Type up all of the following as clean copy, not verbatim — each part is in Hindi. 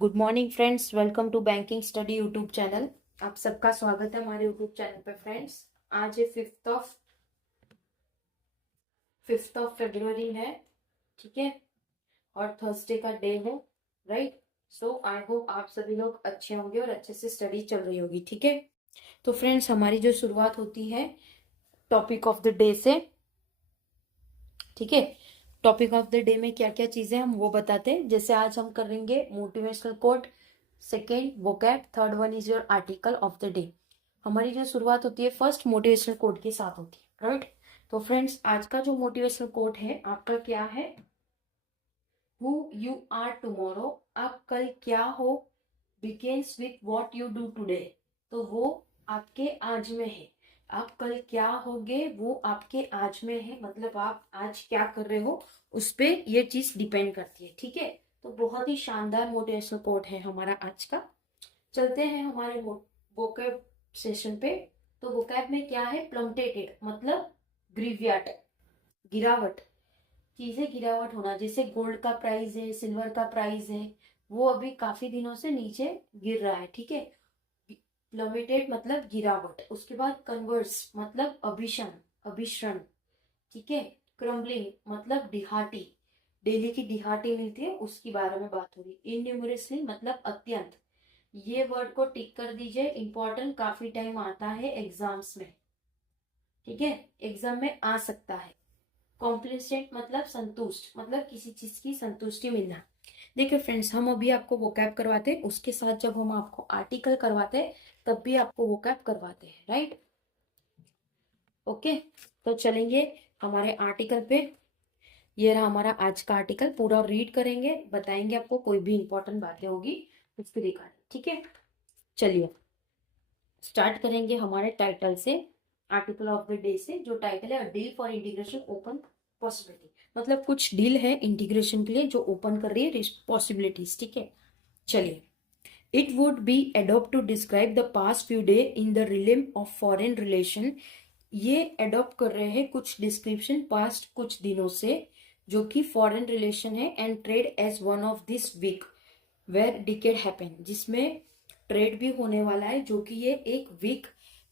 Good morning friends, welcome to banking study YouTube channel. आप सबका स्वागत है हमारे यूट्यूब चैनल पे। फ्रेंड्स, आज है फिफ्थ ऑफ फरवरी है, ठीक है, और थर्सडे का डे है, राइट। सो आई होप आप सभी लोग अच्छे होंगे और अच्छे से स्टडी चल रही होगी, ठीक है। तो फ्रेंड्स, हमारी जो शुरुआत होती है टॉपिक ऑफ द डे से, ठीक है। टॉपिक ऑफ द डे में क्या क्या चीजें हम वो बताते हैं। जैसे आज हम करेंगे motivational quote, second vocab, third one is your article of the day. हमारी जो शुरुआत होती है फर्स्ट मोटिवेशनल कोट के साथ होती है, राइट। तो फ्रेंड्स, आज का जो मोटिवेशनल कोट है आपका क्या है? हु यू आर टुमारो, आप कल क्या हो, begins with what you do today. तो वो आपके आज में है। आप कल क्या होगे वो आपके आज में है, मतलब आप आज क्या कर रहे हो उस पे ये चीज डिपेंड करती है, ठीक है। तो बहुत ही शानदार मोटिवेशनल कोट है हमारा आज का। चलते हैं हमारे वोकैब सेशन पे। तो वोकैब में क्या है? प्लम्टेटेड मतलब ग्रीवियाट, गिरावट, चीजें गिरावट होना। जैसे गोल्ड का प्राइस है, सिल्वर का प्राइस है, वो अभी काफी दिनों से नीचे गिर रहा है, ठीक है। प्लमेटेड मतलब गिरावट। उसके बाद कन्वर्स मतलब अभिषण, अभिश्रण, ठीक है। क्रम्बलिंग मतलब डिहाटी, डेली की डिहाटी मिलती है उसकी बारे में बात हो रही। इनन्यूमरसली मतलब अत्यंत। ये वर्ड को टिक कर दीजिए, इंपॉर्टेंट, काफी टाइम आता है एग्जाम्स में, ठीक है, एग्जाम में आ सकता है। कॉम्प्लिसेंट मतलब संतुष्ट, मतलब किसी चीज की संतुष्टि मिलना। देखिए फ्रेंड्स, हम अभी आपको वोकैब करवाते हैं, उसके साथ जब हम आपको आर्टिकल करवाते हैं तब भी आपको वोकैब करवाते हैं, राइट। ओके, तो चलेंगे हमारे आर्टिकल पे। ये रहा हमारा आज का आर्टिकल, पूरा रीड करेंगे, बताएंगे आपको, कोई भी इंपॉर्टेंट बातें होगी उसके रिगार्डिंग, ठीक है। चलिए स्टार्ट करेंगे हमारे टाइटल से, आर्टिकल ऑफ द डे से, जो टाइटल है deal for integration open possibility. मतलब कुछ डील है इंटीग्रेशन के लिए जो ओपन कर रही है पॉसिबिलिटीज, ठीक है। चलिए, it would be adopt to describe the past few day in the realm of foreign relation. ये एडॉप्ट कर रहे हैं कुछ डिस्क्रिप्शन पास्ट कुछ दिनों से जो कि फॉरेन रिलेशन है, and trade as one of this week were decade happen, जिसमें ट्रेड भी होने वाला है, जो कि ये एक वीक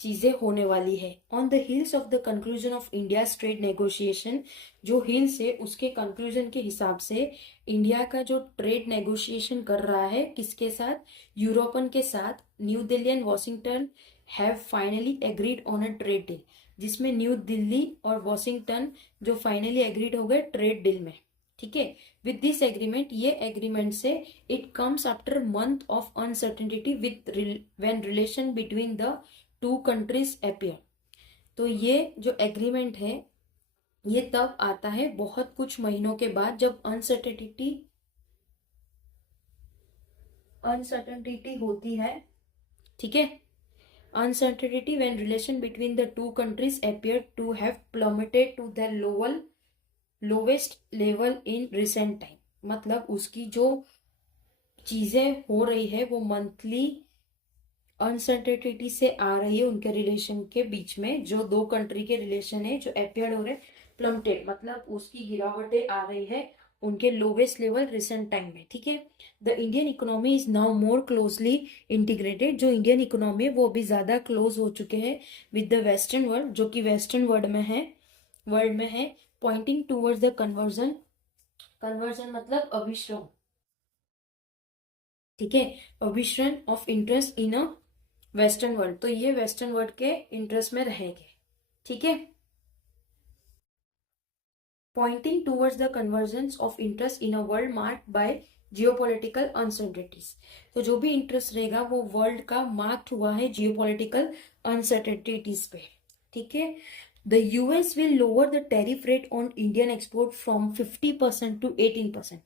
चीजें होने वाली है। On the hills of the conclusion of India trade negotiation, जो हिल्स है उसके कंक्लूजन के हिसाब से इंडिया का जो ट्रेड नेगोशिएशन कर रहा है किसके साथ? यूरोपन के साथ। New Delhi and Washington have finally agreed on a trade deal, जिसमें न्यू दिल्ली और वॉशिंगटन जो फाइनली एग्रीड हो गए ट्रेड डील में, ठीक है। विद दिस एग्रीमेंट, ये एग्रीमेंट से it comes after month of uncertainty with when relation between the two countries appear. तो ये जो एग्रीमेंट है ये तब आता है बहुत कुछ महीनों के बाद, जब अनसर्टेनिटी होती है, ठीक है। Uncertainty when relation between the two countries appear to have plummeted to the lowest level in recent time. मतलब उसकी जो चीजें हो रही है वो मंथली अनसर्टेनिटी से आ रही है उनके रिलेशन के बीच में, जो दो कंट्री के रिलेशन है जो अपियर्ड हो रहे, प्लमटेड मतलब उसकी गिरावटें आ रही है उनके लोवेस्ट लेवल रिसेंट टाइम में, ठीक है। The Indian economy is now more closely integrated, जो इंडियन इकोनॉमी है वो भी ज्यादा क्लोज हो चुके हैं विद द वेस्टर्न वर्ल्ड, जो कि वेस्टर्न वर्ल्ड में है। Pointing towards the convergence, convergence मतलब अभिश्रम, ठीक है, अभिश्रण of interest in a western world. तो ये वेस्टर्न वर्ल्ड के इंटरेस्ट में रहेंगे, ठीक है। Pointing towards the convergence of interest in a world marked by geopolitical uncertainties. तो जो भी इंटरेस्ट रहेगा वो वर्ल्ड का मार्क्ड हुआ है जियोपॉलिटिकल अनसर्टेनिटीज पे, ठीक है। The US will lower the tariff rate on Indian export from 50% to 18%।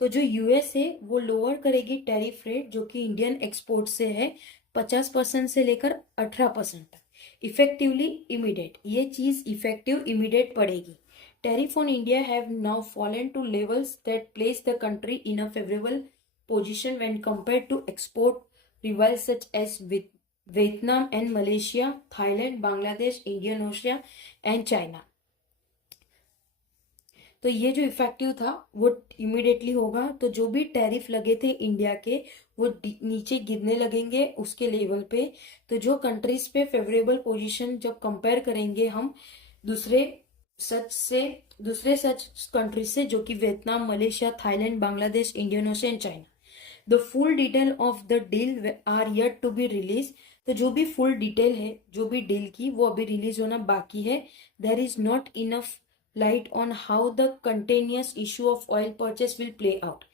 तो जो यूएस है वो लोअर करेगी टैरिफ रेट जो कि इंडियन एक्सपोर्ट से है, 50% से लेकर 18% तक, इफेक्टिवली इमीडिएट। ये चीज इफेक्टिव इमीडिएट पड़ेगी। Tariff on India have now fallen to levels that place the country in a favourable position when compared to export rivals such as Vietnam and Malaysia, Thailand, Bangladesh, Indonesia and China. तो ये जो इफेक्टिव था वो इमिडिएटली होगा। तो जो भी टैरिफ लगे थे इंडिया के वो नीचे गिरने लगेंगे उसके लेवल पे। तो जो कंट्रीज पे फेवरेबल पोजीशन जब कंपेयर करेंगे हम दूसरे दूसरे सच कंट्रीज से, जो कि Vietnam, Malaysia, Thailand, Bangladesh, Indonesia and China. The full detail of the deal are yet to be release. तो जो भी फुल डिटेल है जो भी डील की वो अभी रिलीज होना बाकी है। There is not enough light on how the continuous issue of oil purchase will play out.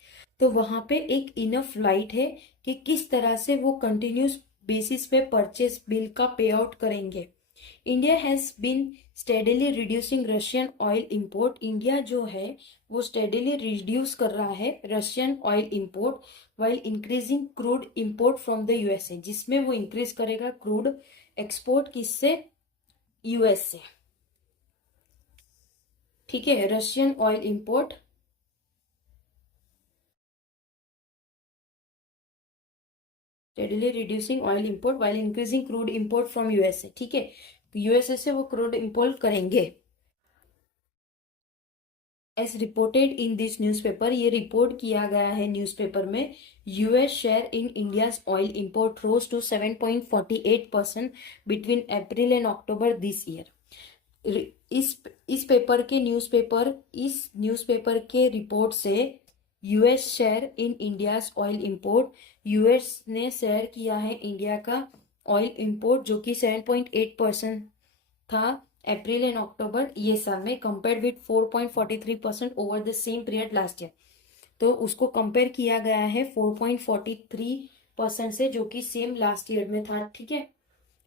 तो वहां पे एक इनफ लाइट है कि किस तरह से वो कंटिन्यूस बेसिस पे परचेस बिल का पे आउट करेंगे। India has been steadily reducing Russian oil import. India जो है वो स्टेडीली रिड्यूस कर रहा है Russian oil import while increasing crude import from the USA, जिसमें वो इंक्रीज करेगा क्रूड एक्सपोर्ट किससे, यूएस से। ठीक है, Russian oil import steadily reducing oil import while increasing crude import from USA. ठीक है, यूएसए से वो क्रूड इंपोर्ट करेंगे। As reported in this newspaper, ये रिपोर्ट किया गया है न्यूज़पेपर में, US share in India's oil import rose to 7.48% between April and October this year. इस न्यूज़पेपर के रिपोर्ट से US share in India's oil import, US ने शेयर किया है इंडिया का ऑयल इंपोर्ट जो कि 7.8% था अप्रैल एंड अक्टूबर ये साल में, compare with 4.43% over the same period last year. तो उसको कंपेयर किया गया है 4.43% से जो कि सेम लास्ट ईयर में था। ठीक है,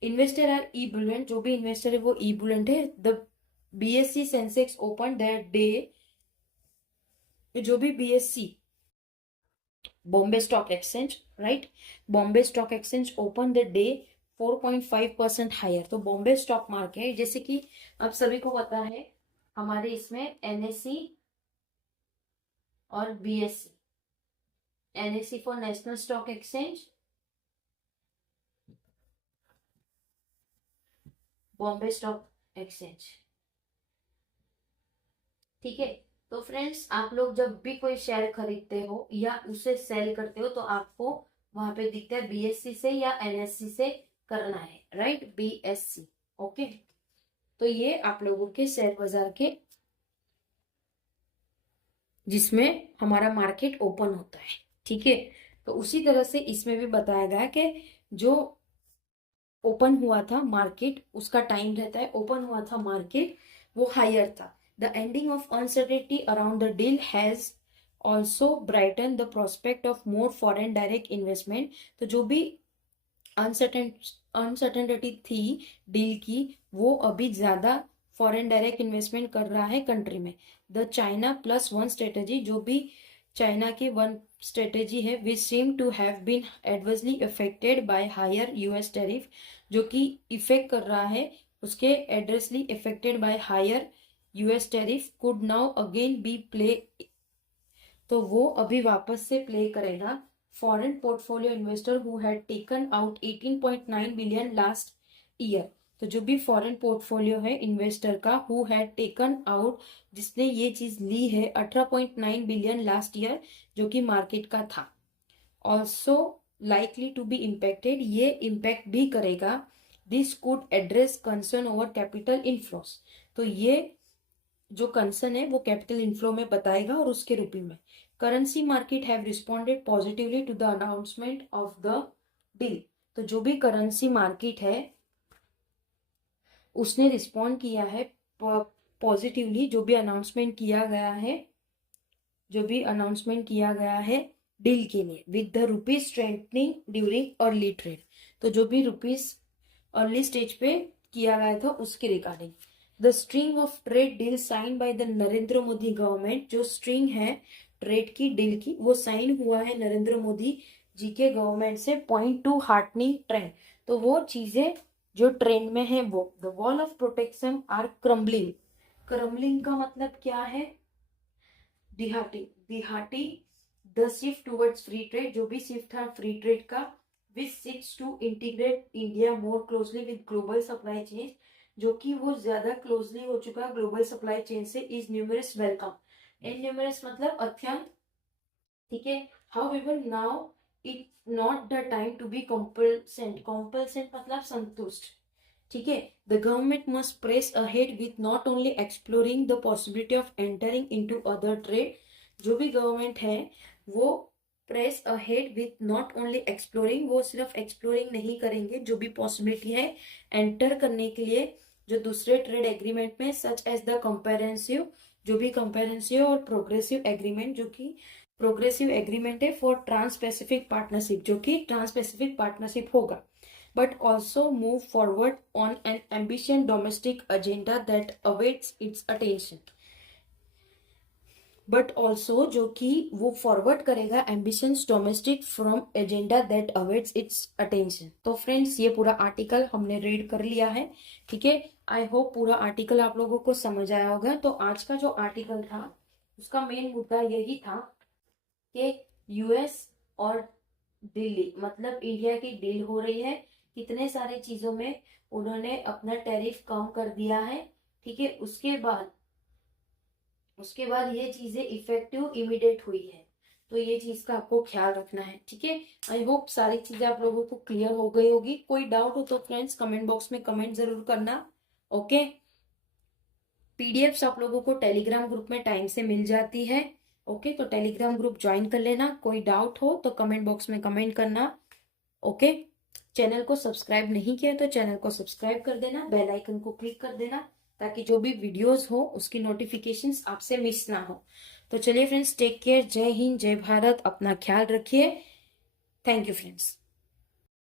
इन्वेस्टर आर ई बुलेंट, जो भी इन्वेस्टर है वो ई बुलेंट है। The BSC Sensex open that day, जो भी BSC Bombay stock exchange, right, Bombay stock exchange open the day 4.5% higher. तो बॉम्बे स्टॉक मार्केट, जैसे कि अब सभी को पता है हमारे इसमें एनएससी और BSc, NSC for national stock exchange, Bombay stock exchange. ठीक है, तो फ्रेंड्स आप लोग जब भी कोई शेयर खरीदते हो या उसे सेल करते हो तो आपको वहां पे दिखता है बीएससी से या एनएससी से करना है, राइट, बीएससी। ओके, तो ये आप लोगों के शेयर बाजार के जिसमें हमारा मार्केट ओपन होता है। ठीक है, तो उसी तरह से इसमें भी बताया गया कि जो ओपन हुआ था मार्केट उसका टाइम रहता है, ओपन हुआ था मार्केट वो हायर था। The ending of uncertainty around the deal has also brighten the prospect of more foreign direct investment. तो जो भी अनसर्टेनिटी थी डील की वो अभी ज्यादा फॉरेन डायरेक्ट इन्वेस्टमेंट कर रहा है कंट्री में। The China plus one strategy, जो भी चाइना की वन स्ट्रेटेजी है, which seem to have been adversely affected by higher US tariff, जो कि इफेक्ट कर रहा है उसके adversely affected by higher US tariff, could now again be play. तो वो अभी वापस से प्ले करेगा। Foreign portfolio investor who had taken out 18.9 billion last year. तो जो भी फॉरेन पोर्टफोलियो है इन्वेस्टर का हु हैड टेकन आउट, जिसने ये चीज ली है 18.9 बिलियन लास्ट ईयर जो कि मार्केट का था, also likely to be impacted, ये इम्पैक्ट भी करेगा। This could address concern over capital inflows. तो ये जो कंसर्न है वो कैपिटल इनफ्लो में बताएगा और उसके रूप में currency market have responded positively to the announcement of the deal. तो जो भी करेंसी मार्केट है उसने रिस्पॉन्ड किया है पॉजिटिवली, जो भी अनाउंसमेंट किया गया है, जो भी अनाउंसमेंट किया गया है डील के लिए, with the rupees strengthening during early trade. तो जो भी रुपीज अर्ली स्टेज पे किया गया था उसके regarding. The string of trade deal sign by the Narendra Modi government, जो स्ट्रिंग है ट्रेड की डील की वो साइन हुआ है नरेंद्र मोदी जी के गवर्नमेंट से, पॉइंट टू हार्टनिंग ट्रेंड। तो वो चीजें जो ट्रेंड में है वो, the wall of protection are crumbling. Crumbling का मतलब क्या है, दिहाटी the shift towards free trade, जो भी शिफ्ट था फ्री ट्रेड का, which seeks to integrate India more closely with global supply chain, जो कि वो ज्यादा क्लोजली हो चुका है ग्लोबल सप्लाई चेन से, इज न्यूमरस वेलकम। इनन्यूमरस मतलब अत्यंत, ठीक है। However now it not the time to be complacent, complacent मतलब संतुष्ट, ठीक है। The government must press ahead with not only exploring the possibility of entering into other trade, जो भी गवर्नमेंट है वो press ahead with not only exploring, वो सिर्फ एक्सप्लोरिंग नहीं करेंगे, जो भी पॉसिबिलिटी है एंटर करने के लिए जो दूसरे ट्रेड एग्रीमेंट में, सच एज द कंपेरेंसिव, जो भी कंपेरेंसिव और प्रोग्रेसिव एग्रीमेंट, जो कि प्रोग्रेसिव एग्रीमेंट है फॉर ट्रांस पैसिफिक पार्टनरशिप, जो कि ट्रांस पैसिफिक पार्टनरशिप होगा, but also move forward on an ambitious domestic agenda that awaits its attention. But also जो कि वो फॉरवर्ड करेगा ambitions domestic from agenda that awaits it's attention. तो फ्रेंड्स ये पूरा आर्टिकल हमने रीड कर लिया है, ठीक है। आई होप पूरा आर्टिकल आप लोगों को समझ आया होगा। तो आज का जो आर्टिकल था उसका मेन मुद्दा यही था कि यूएस और दिल्ली मतलब इंडिया की डील हो रही है, कितने सारे चीजों में उन्होंने अपना टैरिफ कम कर दिया है, ठीक है। उसके बाद ये चीजें इफेक्टिव इमीडिएट हुई है, तो ये चीज का आपको ख्याल रखना है, ठीक है। आई होप सारी चीजें आप लोगों को क्लियर हो गई होगी। कोई डाउट हो तो फ्रेंड्स कमेंट बॉक्स में कमेंट जरूर करना, ओके। पीडीएफ्स आप लोगों को टेलीग्राम ग्रुप में टाइम से मिल जाती है, ओके। तो टेलीग्राम ग्रुप ज्वाइन कर लेना। कोई डाउट हो तो कमेंट बॉक्स में कमेंट करना, ओके। चैनल को सब्सक्राइब नहीं किया तो चैनल को सब्सक्राइब कर देना, बेल आइकन को क्लिक कर देना, ताकि जो भी वीडियोस हो उसकी नोटिफिकेशंस आपसे मिस ना हो। तो चलिए फ्रेंड्स, टेक केयर, जय हिंद, जय भारत, अपना ख्याल रखिए। Thank you friends.